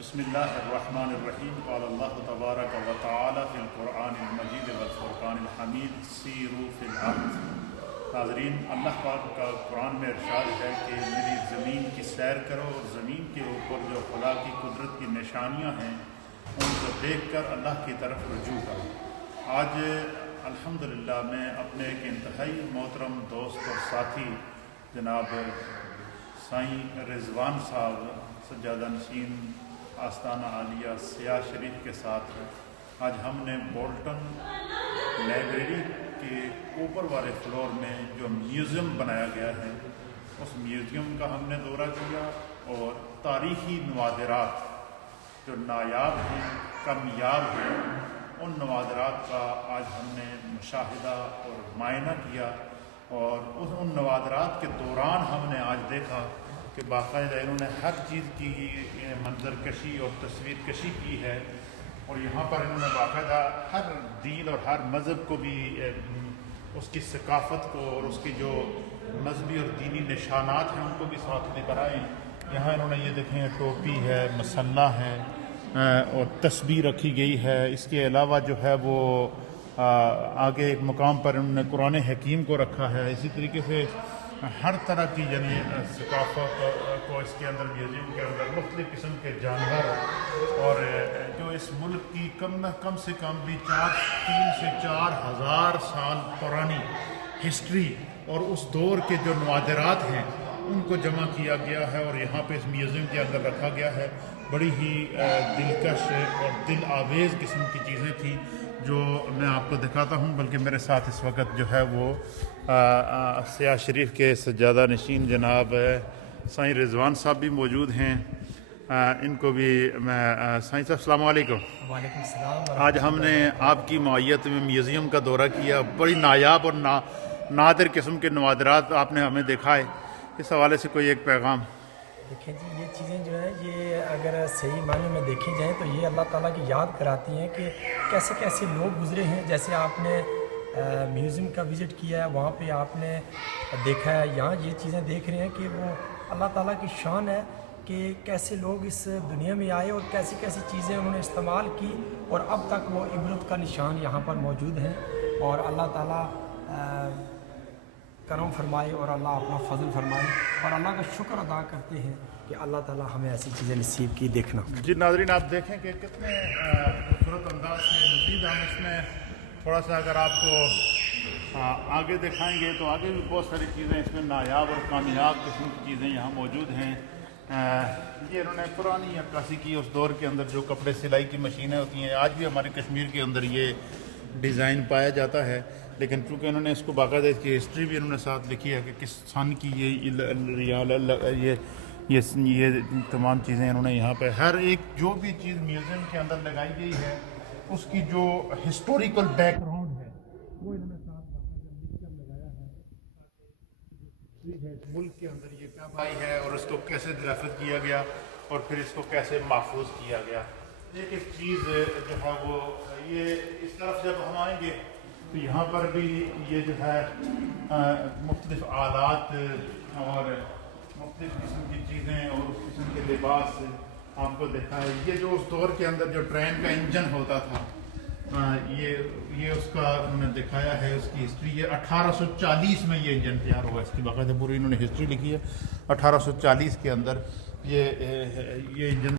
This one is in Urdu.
بسم اللہ الرحمن الرحیم قال اللہ تبارک و تعالی فی القرآن المجید والفرقان الحمید سیروا فی الارض۔ ناظرین، اللہ پاک کا قرآن میں ارشاد ہے کہ میری زمین کی سیر کرو اور زمین کے اوپر جو خدا کی قدرت کی نشانیاں ہیں ان کو دیکھ کر اللہ کی طرف رجوع کرو۔ آج الحمدللہ میں اپنے ایک انتہائی محترم دوست اور ساتھی جناب سائیں رضوان صاحب سجادہ نشین آستانہ عالیہ سیاہ شریف کے ساتھ آج ہم نے بولٹن لائبریری کے اوپر والے فلور میں جو میوزیم بنایا گیا ہے اس میوزیم کا ہم نے دورہ کیا اور تاریخی نوادرات جو نایاب ہیں، کمیاب ہیں، ان نوادرات کا آج ہم نے مشاہدہ اور معائنہ کیا۔ اور ان نوادرات کے دوران ہم نے آج دیکھا کہ باقاعدہ انہوں نے ہر چیز کی منظر کشی اور تصویر کشی کی ہے، اور یہاں پر انہوں نے باقاعدہ ہر دین اور ہر مذہب کو بھی اس کی ثقافت کو اور اس کی جو مذہبی اور دینی نشانات ہیں ان کو بھی ساتھ لے کر آئے ہیں۔ یہاں انہوں نے یہ دیکھیں ٹوپی ہے، مسلح ہے اور تسبیح رکھی گئی ہے۔ اس کے علاوہ جو ہے وہ آگے ایک مقام پر انہوں نے قرآن حکیم کو رکھا ہے۔ اسی طریقے سے ہر طرح کی یعنی ثقافت کو اس کے اندر میوزیم کے اندر مختلف قسم کے جانور اور جو اس ملک کی کم سے کم بھی 3 سے 4 ہزار سال پرانی ہسٹری اور اس دور کے جو نوادرات ہیں ان کو جمع کیا گیا ہے اور یہاں پہ اس میوزیم کے اندر رکھا گیا ہے۔ بڑی ہی دلکش اور دل آویز قسم کی چیزیں تھیں جو میں آپ کو دکھاتا ہوں، بلکہ میرے ساتھ اس وقت جو ہے وہ سیاہ شریف کے سجادہ نشین جناب سائیں رضوان صاحب بھی موجود ہیں۔ ان کو بھی میں سائیں صاحب السلام علیکم۔ وعلیکم السلام۔ آج ہم نے آپ کی معیت میں میوزیم کا دورہ کیا، بڑی نایاب اور نادر قسم کے نوادرات آپ نے ہمیں دکھائے، اس حوالے سے کوئی ایک پیغام؟ دیکھیں جی، یہ چیزیں جو ہیں یہ اگر صحیح معنی میں دیکھی جائیں تو یہ اللہ تعالیٰ کی یاد کراتی ہیں کہ کیسے کیسے لوگ گزرے ہیں۔ جیسے آپ نے میوزیم کا وزٹ کیا ہے، وہاں پہ آپ نے دیکھا ہے، یہاں یہ چیزیں دیکھ رہے ہیں کہ وہ اللہ تعالیٰ کی شان ہے کہ کیسے لوگ اس دنیا میں آئے اور کیسی کیسی چیزیں انہوں نے استعمال کی اور اب تک وہ عبرت کا نشان یہاں پر موجود ہیں۔ اور اللہ تعالیٰ کرم فرمائے اور اللہ اپنا فضل فرمائے، اور اللہ کا شکر ادا کرتے ہیں کہ اللہ تعالیٰ ہمیں ایسی چیزیں نصیب کی دیکھنا۔ جی ناظرین، آپ دیکھیں کہ کتنے خوبصورت انداز سے مزید ہم اس میں تھوڑا سا اگر آپ کو آگے دکھائیں گے تو آگے بھی بہت ساری چیزیں اس میں نایاب اور کامیاب قسم کی چیزیں یہاں موجود ہیں۔ یہ انہوں نے پرانی عکاسی کی اس دور کے اندر جو کپڑے سلائی کی مشینیں ہوتی ہیں، آج بھی ہمارے کشمیر کے اندر یہ ڈیزائن پایا جاتا ہے، لیکن چونکہ انہوں نے اس کو باقاعدہ اس کی ہسٹری بھی انہوں نے ساتھ لکھی ہے کہ کس سن کی یہ تمام چیزیں انہوں نے یہاں پہ ہر ایک جو بھی چیز میوزیم کے اندر لگائی گئی ہے اس کی جو ہسٹوریکل بیک گراؤنڈ ہے وہ انہوں نے ساتھ باقاعدہ لکھ کر لگایا ہے۔ ملک کے اندر یہ کیا بھائی ہے اور اس کو کیسے درافت کیا گیا اور پھر اس کو کیسے محفوظ کیا گیا۔ ایک ایک چیز جو ہے وہ یہ اس طرف جب ہم آئیں گے تو یہاں پر بھی یہ جو ہے مختلف آلات اور مختلف قسم کی چیزیں اور اس قسم کے لباس آپ کو دیکھا ہے۔ یہ جو اس دور کے اندر جو ٹرین کا انجن ہوتا تھا، یہ اس کا انہوں نے دکھایا ہے، اس کی ہسٹری۔ یہ 1840 میں یہ انجن تیار ہوا، اس کی باقاعدہ پوری انہوں نے ہسٹری لکھی ہے۔ 1840 کے اندر یہ انجن